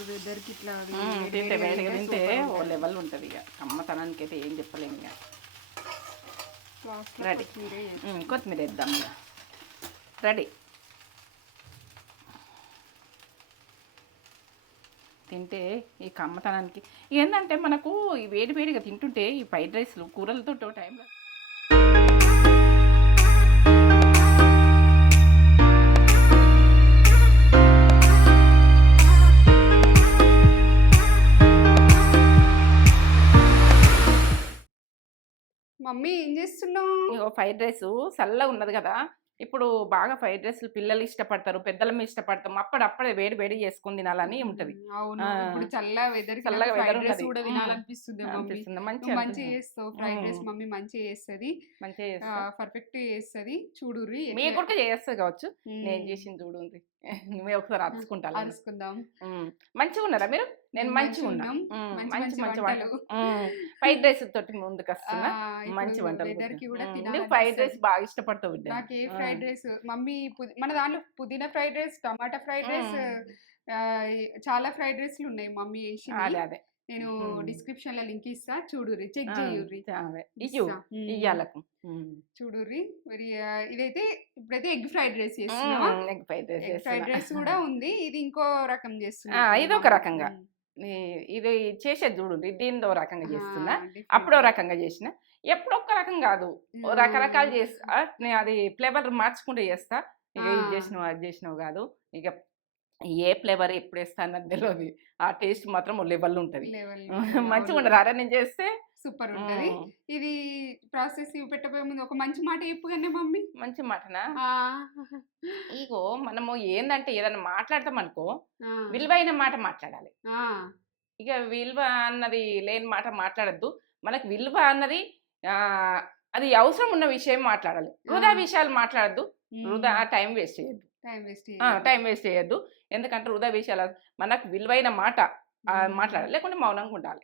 ఇప్పుడు వెదర్కి ఇట్లా తింటే వేడిగా తింటే ఓ లెవెల్ ఉంటుంది. ఇక కమ్మతనానికి అయితే ఏం చెప్పలేము. ఇక రెడీ. కొత్తిమీర వేద్దాం. ఇక రెడీ. తింటే ఈ కమ్మతనానికి ఏంటంటే మనకు ఈ వేడి వేడిగా తింటుంటే ఈ ఫ్రైడ్ రైస్లు కూరలతో టైంలో మమ్మీ ఏం చేస్తున్నావు? ఇగో ఫ్రైడ్ రైస్ చల్లగా ఉన్నది కదా, ఇప్పుడు బాగా ఫ్రైడ్ రైస్లు పిల్లలు ఇష్టపడతారు, పెద్దలం ఇష్టపడతాం. అప్పుడప్పుడే వేడి వేడి చేసుకుని తినాలని ఉంటది. అవును, ఇప్పుడు చల్లగా వెదర్ ఫ్రైడ్ రైస్ కూడా తినాలనిపిస్తుంది. మంచిగా చేస్తావు ఫ్రైడ్ రైస్. మమ్మీ మంచిగా చేస్తుంది, పర్ఫెక్ట్ చేస్తుంది. చూడుర్రి మీకు కూడా చేస్తుంది కావచ్చు. నేను చేసింది చూడు, నువ్వే ఒకసారి అరుచుకుందాం. మంచిగా ఉన్నారా మీరు? నేను మంచిగా ఉన్నాం. మంచి ఫ్రైడ్ రైస్ తోటి ముందుకు వస్తున్నా. మంచి వంటలు. నువ్వు ఫ్రైడ్ రైస్ బాగా ఇష్టపడతావు. నాకు ఏ ఫ్రైడ్ రైస్ మమ్మీ, మన దాంట్లో పుదీనా ఫ్రైడ్ రైస్, టమాటా ఫ్రైడ్ రైస్, చాలా ఫ్రైడ్ రైస్లు ఉన్నాయి మమ్మీ వేసి. అదే నేను డిస్క్రిప్షన్ లో లింక్ ఇస్తా, చూడుర్రి, చెక్ చేయుర్రి. చూడుర్రి. మరి ఇదైతే ఇప్పుడైతే ఎగ్ ఫ్రైడ్ రైస్ చేస్తున్నా. ఎగ్ ఫ్రైడ్ రైస్ కూడా ఉంది. ఇది ఇంకో రకం చేస్తున్నా. ఇది ఒక రకంగా ఇది చేసేది చూడు. దీనిదో రకంగా చేస్తున్నా, అప్పుడో రకంగా చేసిన, ఎప్పుడొక్క రకం కాదు, రకరకాలు చేస్తా. నేను అది ఫ్లేవర్ మార్చుకుంటూ చేస్తా. ఇక ఇది చేసినావు అది చేసినావు కాదు. ఇక ఏ ఫ్లేవర్ ఎప్పుడు వేస్తా అన్నది తెలియదు. ఆ టేస్ట్ మాత్రం లెవెల్ ఉంటుంది. మంచిగా ఉండదు. అరే నేను చేస్తే సూపర్ ఉంటది. ఇది ప్రాసెస్ పెట్టబోయే ముందు ఒక మంచి మాట చెప్పుగానే మమ్మీ. మంచి మాటనా? ఇగో మనము ఏందంటే ఏదైనా మాట్లాడతాం అనుకో, విలువైన మాట మాట్లాడాలి. ఇక విలువ అన్నది లేని మాట మాట్లాడద్దు. మనకు విలువ అన్నది అది అవసరం ఉన్న విషయం మాట్లాడాలి. వృధా విషయాలు మాట్లాడద్దు. వృధా టైం వేస్ట్ చేయొద్దు. టైం వేస్ట్ చేయొద్దు. ఎందుకంటే వృధా విషయాలు, మనకు విలువైన మాట మాట్లాడాలి, లేకుంటే మౌనంగా ఉండాలి.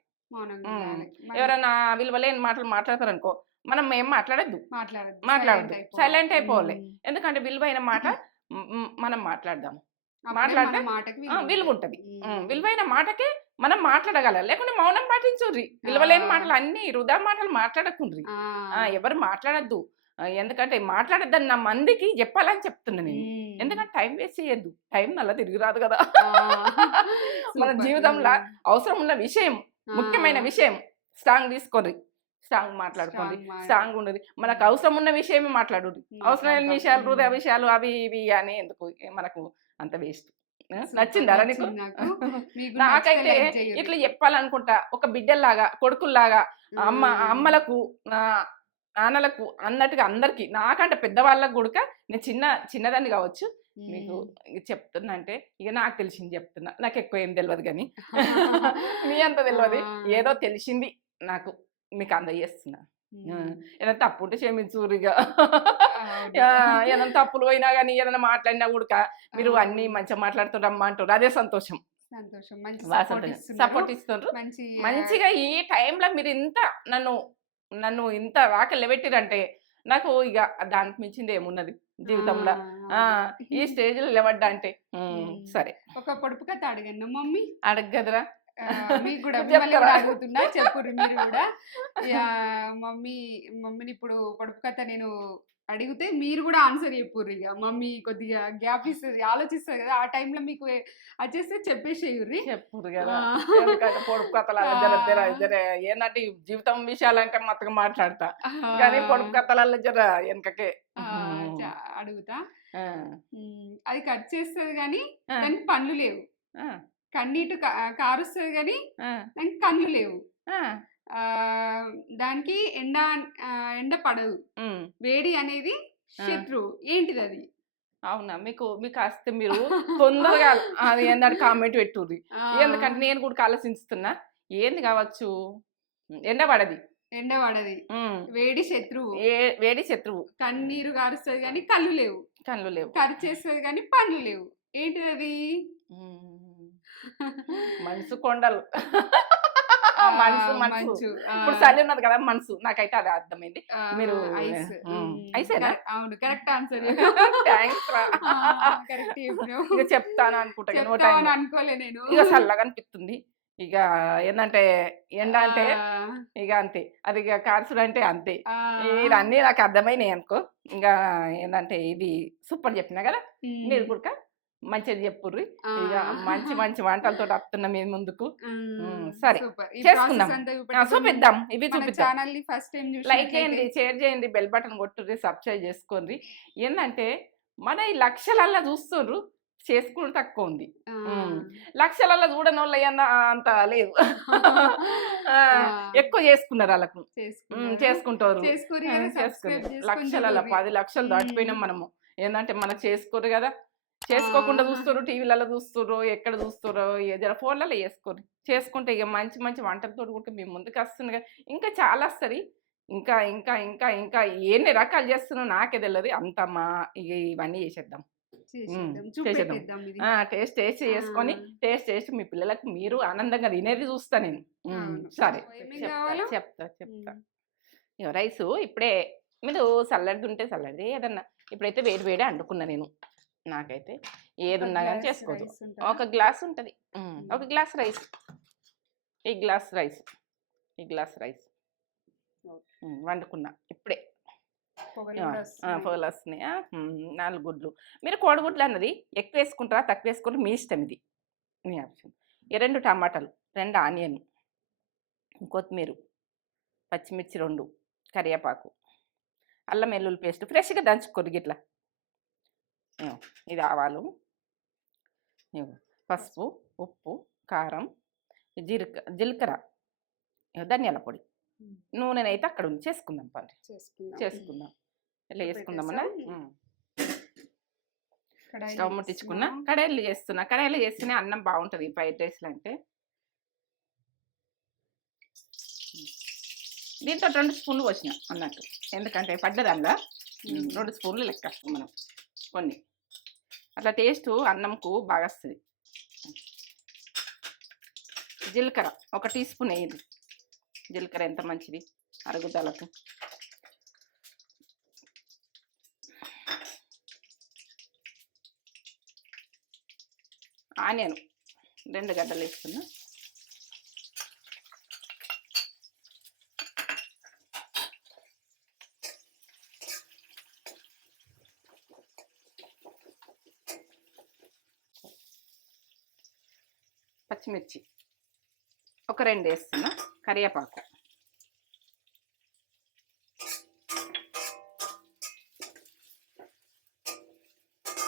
ఎవరైనా విలువ లేని మాటలు మాట్లాడతారనుకో, మనం ఏం మాట్లాడద్దు. సైలెంట్ అయిపోవాలి. ఎందుకంటే విలువైన మాట మనం మాట్లాడదాం. మాట్లాడితే విలువ ఉంటుంది. విలువైన మాటకే మనం మాట్లాడగలం, లేకుంటే మౌనం పాటించుర్రి. విలువలేని మాటలు అన్ని వృధా మాటలు మాట్లాడకుండ్రి. ఎవరు మాట్లాడద్దు. ఎందుకంటే మాట్లాడద్దని నా మందికి చెప్పాలని చెప్తున్నా నేను. ఎందుకంటే టైం వేస్ట్ చేయొద్దు. టైం నల్ల తిరిగి రాదు కదా. మన జీవితంలో అవసరం ఉన్న విషయం, ముఖ్యమైన విషయం స్ట్రాంగ్ తీసుకోండి, స్ట్రాంగ్ మాట్లాడుకోండి, స్ట్రాంగ్ ఉండదు. మనకు అవసరం ఉన్న విషయమే మాట్లాడు. అవసరమైన విషయాలు, హృదయ విషయాలు అవి ఇవి అని ఎందుకు మనకు అంత వేస్ట్. నచ్చిందా నీకు? నాకైతే ఇట్లా చెప్పాలనుకుంటా, ఒక బిడ్డల్లాగా, కొడుకుల్లాగా, అమ్మలకు నాన్నలకు అన్నట్టుగా అందరికి, నాకంటే పెద్దవాళ్ళకు కూడా నేను చిన్నదాన్ని కావచ్చు, మీకు చెప్తున్నా అంటే ఇక నాకు తెలిసింది చెప్తున్నా. నాకు ఎక్కువ ఏం తెలియదు కానీ మీ అంత తెలియదు, ఏదో తెలిసింది నాకు మీకు అందజేస్తున్నా. ఏదైనా తప్పు ఉంటే క్షమించురిగా. ఏదైనా తప్పులు పోయినా కానీ, ఏదైనా మాట్లాడినా కూడా మీరు అన్ని మంచిగా మాట్లాడుతుండమ్మా అంటారు. అదే సంతోషం. సపోర్ట్ ఇస్తున్నారు మంచిగా. ఈ టైంలో మీరు ఇంత నన్ను ఇంత రాక నిలబెట్టిరంటే నాకు ఇక దానికి మించింది ఏమున్నది జీవితంలో. ఈ స్టేజ్ లో నిలబడ్డా అంటే సరే. ఒక పొడుపు కథ అడిగాను మమ్మీ. అడగదురా? మీకు కూడా అడుగుతున్నా, చెప్పుర్రి మీరు కూడా. మమ్మీని ఇప్పుడు పొడుపు కథ నేను అడిగితే మీరు కూడా ఆన్సర్ చెప్పుర్రి. ఇక మమ్మీ కొద్దిగా గ్యాప్ ఇస్తుంది, ఆలోచిస్తుంది కదా, ఆ టైంలో మీకు వచ్చేస్తే చెప్పేసేయుర్రి. చెప్పుర్రు కదా. ఎందుకంటే పొడుపు కథలు ఏంటంటే జీవితం విషయాలంటే మొత్తగా మాట్లాడతా, కానీ పొడుపు కథలలో జర వెనకకే అడుగుతా. అది కట్ చేస్తుంది కానీ దానికి పనులు లేవు. కన్నీటు కారుస్తుంది కానీ దానికి కళ్ళు లేవు. దానికి ఎండ పడదు. వేడి అనేది శత్రువు. ఏంటిది అది? అవునా? మీకు వస్తే మీరు తొందరగా అది ఏంటంటే కామెంట్ పెట్టుర్రి. ఎందుకంటే నేను కూడా ఆలోచిస్తున్నా ఏంది కావచ్చు. ఎండ పడది. వేడి శత్రువు. కన్నీరు కారుస్తుంది కానీ కళ్ళు లేవు. ఖర్చు చేస్తుంది కానీ పనులు లేవు. ఏంటిది అది? మనసు కొండలు. మనసు మనసు మంచు ఇప్పుడు చలి ఉన్నది కదా మనసు నాకైతే అది అర్థమైంది మీరు ఐస్ ఐసేనా అవును కరెక్ట్ ఆన్సర్ థ్యాంక్స్ రా కరెక్ట్ ఇక చెప్తాను అనుకుంటా ఇక నో చెప్తామని time. అనుకోలే నేను ఇక చల్లగా అనిపిస్తుంది ఇక ఏంటంటే ఎండ అంటే ఇక అంతే అది ఇక కాల్చుడు అంటే అంతే ఇది అన్నీ నాకు అర్థమైనాయి అనుకో ఇంకా ఏంటంటే ఇది సూపర్ చెప్పినా కదా మీరు కూడా మంచిది చెప్పుర్రి ఇక మంచి మంచి వంటలతో వస్తున్నా మీ ముందుకు సరే చేసుకుందాం చూపిద్దాం ఇవి చూపిద్దాం ఛానల్ ని ఫస్ట్ టైం లైక్ చేయండి షేర్ చేయండి బెల్ బటన్ కొట్టుర్రి సబ్స్క్రైబ్ చేసుకోండి ఏంటంటే మన ఈ లక్షలల్లా చూస్తుర్రు చేసుకుని తక్కువ ఉంది లక్షలల్లా చూడని వాళ్ళు అంత లేదు ఎక్కువ చేసుకున్నారు వాళ్ళకు చేసుకుంటారు లక్షల 10 లక్షలు దాటిపోయినాం మనము ఏంటంటే మనకు చేసుకోరు కదా చేసుకోకుండా చూస్తారు టీవీలలో చూస్తారు ఎక్కడ చూస్తారో జర ఫోన్లలో చేసుకోరు చేసుకుంటే ఇక మంచి మంచి వంటలతో కూడా మేము ముందుకు వస్తుంది కదా ఇంకా చాలా వస్తుంది ఇంకా ఇంకా ఇంకా ఇంకా ఎన్ని రకాలు చేస్తున్నావు నాకే తెలియదు అంతమ్మా ఇక ఇవన్నీ చేసేద్దాం చేసేద్దాం టేస్ట్ చేసుకొని టేస్ట్ చేసి మీ పిల్లలకు మీరు ఆనందంగా తినేది చూస్తా నేను సరే చెప్తా ఇక రైస్ ఇప్పుడే మీరు చల్లడిది ఉంటే చల్లడిది ఏదన్నా ఇప్పుడైతే వేడి వేడి వండుకున్నా నేను నాకైతే ఏది ఉన్నా కానీ చేసుకోదు ఒక గ్లాస్ ఉంటుంది ఒక గ్లాస్ రైస్ ఈ గ్లాస్ రైస్ వండుకున్నా ఇప్పుడే పొగలు వస్తున్నాయి 4 గుడ్లు మీరు కోడిగుడ్లు అన్నది ఎక్కువ వేసుకుంటారా తక్కువ వేసుకుంటారా మీ ఇష్టం ఇది మీ ఆప్షన్ 2 టమాటాలు 2 ఆనియన్ కొత్తిమీర పచ్చిమిర్చి 2 కరివేపాకు అల్లం వెల్లుల్లి పేస్ట్ ఫ్రెష్గా దంచుకోరు గిట్లా ఇది ఆవాలు పసుపు ఉప్పు కారం జీలకర్ర ధనియాల పొడి నూనెనైతే అక్కడ ఉంది చేసుకుందాం పని చేసుకుందాం ఇట్లా చేసుకుందామన్నా స్టవ్ ముట్టించుకున్నా కడాయిలు చేస్తేనే అన్నం బాగుంటుంది ఫ్రైడ్ రైస్లు అంటే దీంతో 2 స్పూన్లు పోసిన అన్నట్టు ఎందుకంటే పడ్డదల్లా 2 స్పూన్లు లెక్క మనం కొన్ని అట్లా టేస్ట్ అన్నంకు బాగా వస్తుంది జీలకర్ర 1 టీ స్పూన్ వేయండి జీలకర్ర ఎంత మంచిది అరుగుదలకు ఆనియన్ 2 గడ్డలు వేస్తున్నా పచ్చిమిర్చి 2 వేస్తున్నా కరివేపాకు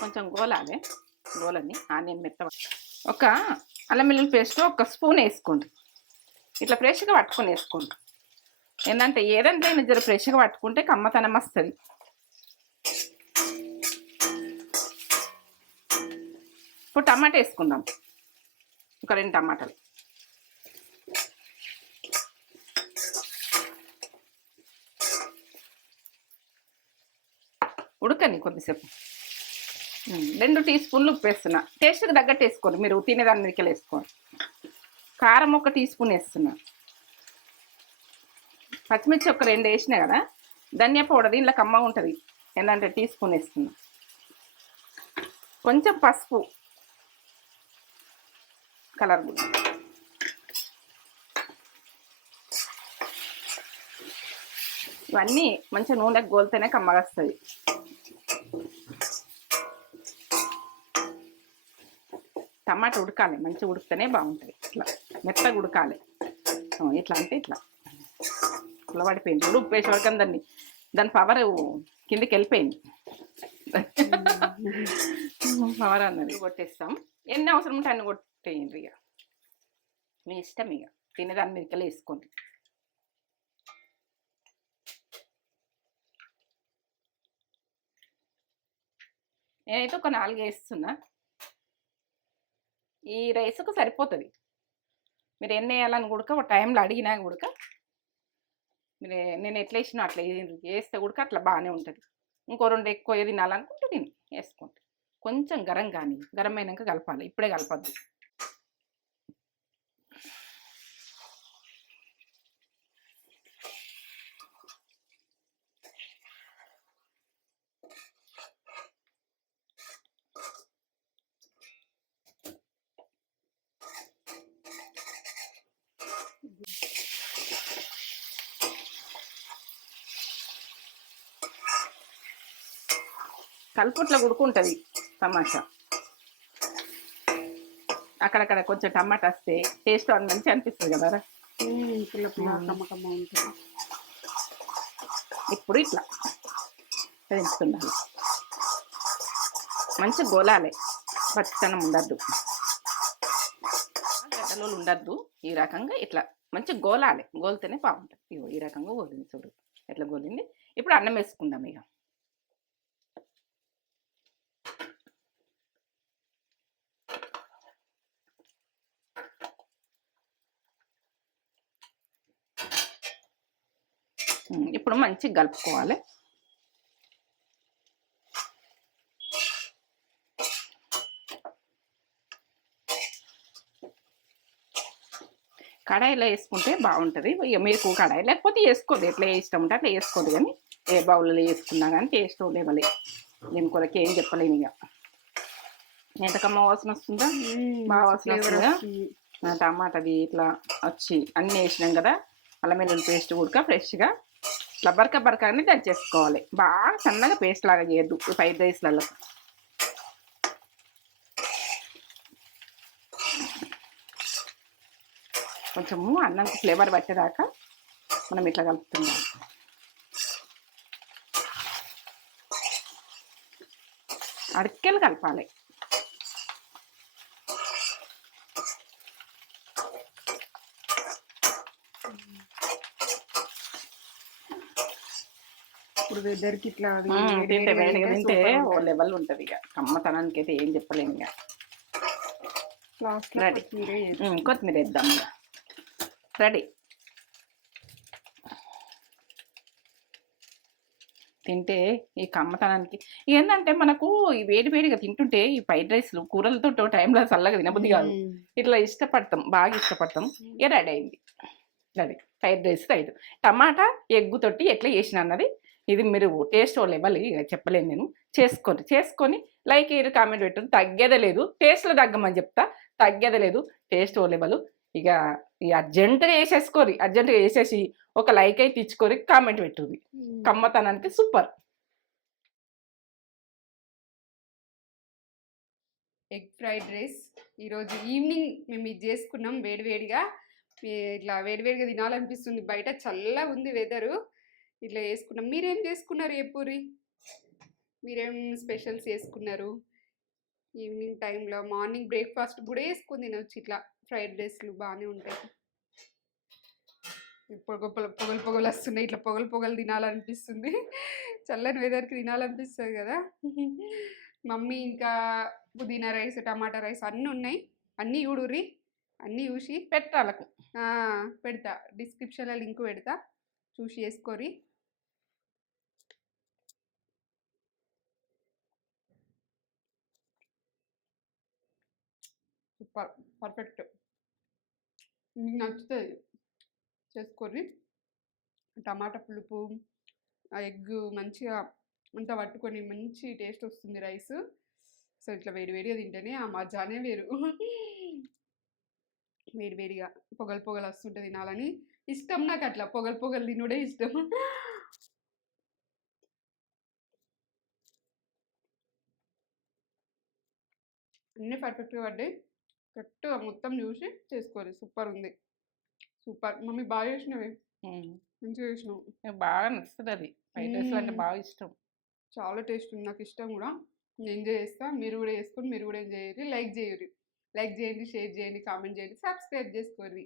కొంచెం గోలని ఆనియన్ మెత్త ఒక అల్లం వెల్లుల్లి పేస్ట్ 1 స్పూన్ వేసుకోండి ఇట్లా ఫ్రెష్గా పట్టుకొని వేసుకోండి ఏంటంటే ఏదంటే జర ఫ్రెష్గా పట్టుకుంటే కమ్మతనం వస్తుంది ఇప్పుడు టమాటా వేసుకుందాం ఒక 2 టమాటాలు ఉడకని కొద్దిసేపు 2 టీ స్పూన్లు ఉప్పు వేస్తున్నా టేస్ట్కి తగ్గట్టు వేసుకోండి మీరు తినేదాని మీదకి వేసుకోండి కారం 1 టీ స్పూన్ వేస్తున్నా పచ్చిమిర్చి 2 వేసినా కదా ధనియా పౌడర్ దీంట్లో కమ్మగా ఉంటుంది ఏంటంటే టీ స్పూన్ వేస్తున్నా కొంచెం పసుపు కలర్ కూడా ఇవన్నీ మంచిగా నూనెకి గోలితేనే కమ్మగా వస్తుంది టమాటా ఉడకాలి మంచిగా ఉడికితేనే బాగుంటుంది ఇట్లా మెత్తగా ఉడకాలి ఇట్లా అంటే ఇట్లా పడిపోయింది ఇప్పుడు ఉప్పు వేసే వరకు దాని పవర్ కిందికి వెళ్ళిపోయింది పవర్ అన్నది కొట్టేస్తాం ఎన్ని అవసరం ఉంటే అన్ని కొట్టేయండి ఇక మీ ఇష్టం ఇక తినేదాన్ని మీదకెళ్ళి వేసుకోండి నేనైతే ఒక 4 వేస్తున్నా ఈ రైస్కు సరిపోతుంది మీరు ఎన్ని వేయాలని కూడా ఒక టైంలో అడిగినా కూడా మీరు నేను ఎట్లా వేసినా అట్లా వేస్తే కూడా అట్లా బాగానే ఉంటుంది ఇంకో 2 ఎక్కువ తినాలనుకుంటే నేను వేసుకోండి కొంచెం గరం అయినాక కలపాలి ఇప్పుడే కలపద్దు కలుపుట్లా ఉడుకుంటుంది టమాటా. అక్కడక్కడ కొంచెం టమాటా వస్తే టేస్ట్ అని మంచిగా అనిపిస్తుంది కదా. పుల్ల పుల్ల కమ్మ ఉంటుంది. ఇప్పుడు ఇట్లా పెంచుతుండాలి, మంచి గోలాలి, పచ్చితనం ఉండద్దు, గడ్డలో ఉండద్దు. ఈ రకంగా ఇట్లా మంచి గోలాలి, గోలితేనే బాగుంటుంది. ఇగో ఈ రకంగా గోలింది చూడు, ఎట్లా గోలింది. ఇప్పుడు అన్నం వేసుకుందాం. ఇక ఇప్పుడు మంచిగా కలుపుకోవాలి. కడాయిలో వేసుకుంటే బాగుంటుంది. ఇక మీకు కడాయి లేకపోతే వేసుకోదు, ఎట్లా ఇష్టం ఉంటే అట్లా వేసుకోదు. కానీ ఏ బౌల్లో వేసుకున్నా కానీ టేస్ట్ లేవలే. దీని కొరకు ఏం చెప్పలేము. ఇక ఎంతకమ్మ వాసన వస్తుందా, బాగా వాసన వస్తుందా. టమాటాది ఇట్లా వచ్చి అన్నీ వేసినాం కదా. అల్లం వెల్లుల్లి పేస్ట్ కూడా ఫ్రెష్గా ఇట్లా బరకని దంచేసుకోవాలి. బాగా సన్నగా పేస్ట్ లాగా చేయొద్దు ఈ ఫ్రైడ్ రైస్లలో. కొంచెము అన్నంకి ఫ్లేవర్ పట్టేదాకా మనం ఇట్లా కలుపుతున్నాం. అడికెలు కలపాలి. ఇప్పుడు వెదర్కి ఇట్లా తింటే వేడిగా తింటే ఓ లెవెల్ ఉంటుంది. ఇక కమ్మతనానికి అయితే ఏం చెప్పలేము. ఇక రెడీ. కొత్తిమీర వేద్దాం. ఇక రెడీ. తింటే ఈ కమ్మతనానికి ఏంటంటే మనకు ఈ వేడిగా తింటుంటే ఈ ఫ్రైడ్ రైస్లు కూరలతో టైంలో చల్లగా తినబుద్ధి కాదు. ఇట్లా ఇష్టపడతాం, బాగా ఇష్టపడతాం. ఇక రెడీ అయింది. Ready fried rice right. Tomato egg తోటి ఎట్లా చేసిన అన్నది ఇది మీరు టేస్ట్ లెవెల్ ఇక చెప్పలేను నేను. చేసుకొని లైక్ మీరు కామెంట్ పెట్టండి. తగ్గేదే లేదు, టేస్ట్లో తగ్గమని చెప్తా, తగ్గేదే లేదు. టేస్ట్ లెవెల్ ఇక అర్జెంటుగా వేసేసి ఒక లైక్ అయితే ఇచ్చుకొని కామెంట్ పెట్టుది. కమ్మతనానికి సూపర్. ఎగ్ ఫ్రైడ్ రైస్ ఈరోజు ఈవినింగ్ మేము ఇది చేసుకున్నాం. వేడివేడిగా ఇట్లా వేడివేడిగా తినాలనిపిస్తుంది. బయట చల్లగా ఉంది వెదరు. ఇట్లా చేసుకున్నాం. మీరేం చేసుకున్నారు ఎప్పురి? మీరేం స్పెషల్స్ చేసుకున్నారు ఈవినింగ్ టైంలో? మార్నింగ్ బ్రేక్ఫాస్ట్ కూడా వేసుకొని తినవచ్చు. ఇట్లా ఫ్రైడ్ రైస్లు బాగానే ఉంటాయి. పొగలు వస్తున్నాయి. ఇట్లా పొగలు తినాలనిపిస్తుంది. చల్లని వెదర్కి తినాలనిపిస్తుంది కదా. మమ్మీ ఇంకా పుదీనా రైస్, టమాటా రైస్ అన్నీ ఉన్నాయి. అన్నీ చూడుర్రి, అన్నీ చూసి పెట్టాలకు పెడతా. డిస్క్రిప్షన్లో లింక్ పెడతా, చూసి వేసుకోరి. Super, perfect. మీకు నచ్చుతుంది చేసుకోర్రి. టమాటా పులుపు, ఆ ఎగ్ మంచిగా అంతా పట్టుకొని మంచి టేస్ట్ వస్తుంది రైస్. సో ఇట్లా వేడిగా తింటేనే ఆ మజానే వేరు. వేడిగా పొగలు వస్తుంటే తినాలని ఇష్టం నాకు. అట్లా పొగలు తినుడే ఇష్టం. అన్నీ పర్ఫెక్ట్గా పడ్డాయి. కరెక్ట్గా మొత్తం చూసి చేసుకోరు. సూపర్ ఉంది. సూపర్. మమ్మీ బాగా చేసినవి, మంచిగా చేసినావు. బాగా నచ్చుతుంది అది. ఫ్రైడ్ రైస్ అంటే బాగా ఇష్టం. చాలా టేస్ట్ ఉంది, నాకు ఇష్టం కూడా. నేను ఎంజాయ్ చేస్తా. మీరు కూడా చేసుకొని మీరు కూడా ఎంజాయ్ చేయరు. లైక్ చేయండి, షేర్ చేయండి, కామెంట్ చేయండి, సబ్స్క్రైబ్ చేసుకోండి.